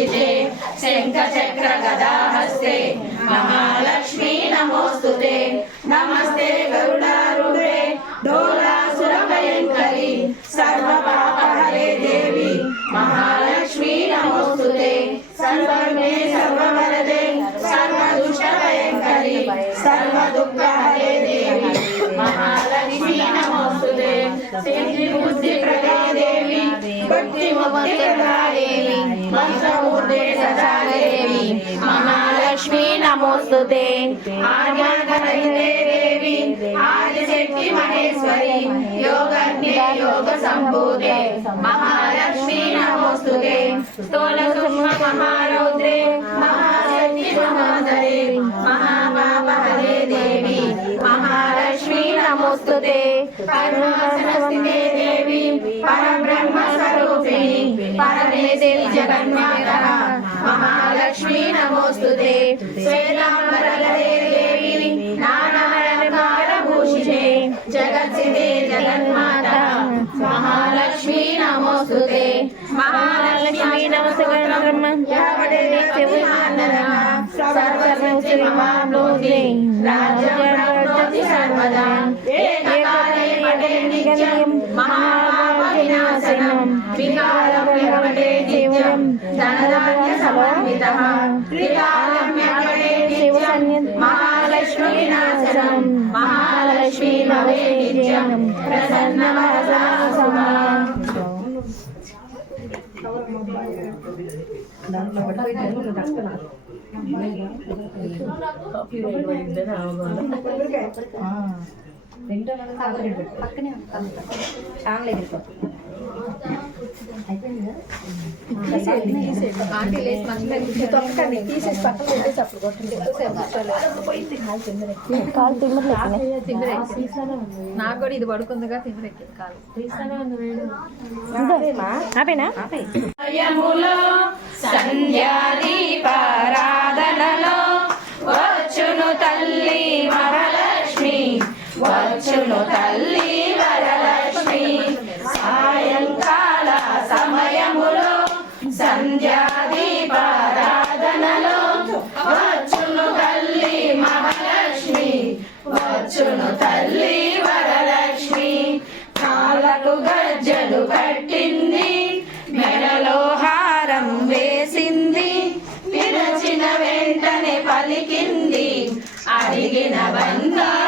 పూజితే శంఖ చక్ర గదాహస్తే మహాలక్ష్మీ నమోస్తుతే నమస్తే గరుడారుడే డోలాసుర భయంకరి సర్వ పాపహరే దేవి మహాలక్ష్మీ నమోస్తుతే సర్వమే సర్వవరదే సర్వ దుష్ట భయంకరి సర్వ దుఃఖ భక్తి ముక్తి ప్రదాదేవి మంత్రమూర్తే సదా దేవి మహాలక్ష్మీ నమోస్తుతే ఆజ్ఞాకరైతే దేవి ఆదిశక్తి మహేశ్వరి యోగజ్ఞే యోగ సంభూతే మహాలక్ష్మీ నమోస్తుతే స్థూల సూక్ష్మ మహారౌద్రే మహాశక్తి మహాధరే మహాపాప హరే దేవి మహాలక్ష్మీ నమోస్తుతే. కరుణాసనస్థితే దేవి పరబ్రహ్మ స్వరూపిణి జగన్మాత. మహాలక్ష్మీ నమోస్తుతే. శ్వేతాంబరలే దేవి జగన్మాత. నమోస్తుతే. రాజ్యం ప్రాప్నోతి సర్వదా. పటే నిత్యం మహావినాశనం వికారం యవటే నిత్యం ధనధాన్య సమన్వితః త్రికాలం యవటే నిత్యం మహాలక్ష్మీ వినాశనం మహాలక్ష్మీ భవే నిత్యం ప్రసన్న వరదా సమా తీసేసి కాలు తిమ్మట్లేదు నాకు కూడా ఇది పడుకుందిగా తిండి కాదు ఆపేనా? వచ్చును తల్లి వరలక్ష్మి. సాయంకాల సమయములో సంధ్యాదీపారాధనలో వచ్చును తల్లి మహాలక్ష్మి. వచ్చును తల్లి వరలక్ష్మి కాలకు గజ్జలు కట్టింది మెడలో హారం వేసింది పిలచిన వెంటనే పలికింది అడిగిన బంగారు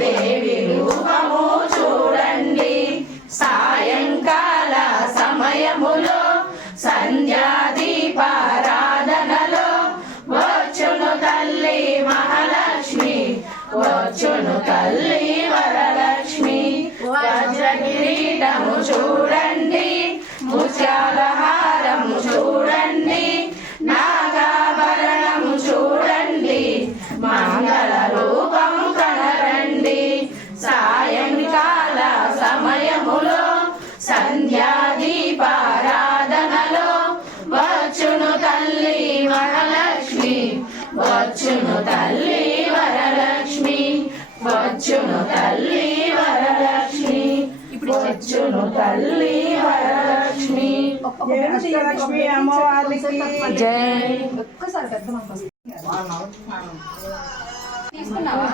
దేవి రూపము చూడండి. సాయంకాల సమయములో సంధ్యాదీపారాధనలో వచ్చును తల్లి మహాలక్ష్మి వచ్చును తల్లి వరలక్ష్మి. వజ్ర కిరీటము చూడండి సంధ్యాదీపారాధనలో వచ్చును తల్లి వరలక్ష్మి వచ్చును తల్లి వరలక్ష్మి వచ్చును తల్లి వరలక్ష్మి వచ్చును తల్లి వరలక్ష్మి. లక్ష్మి అమ్మవారికి? జై. ఒక్కసారి పెద్ద. తీసుకున్నావా?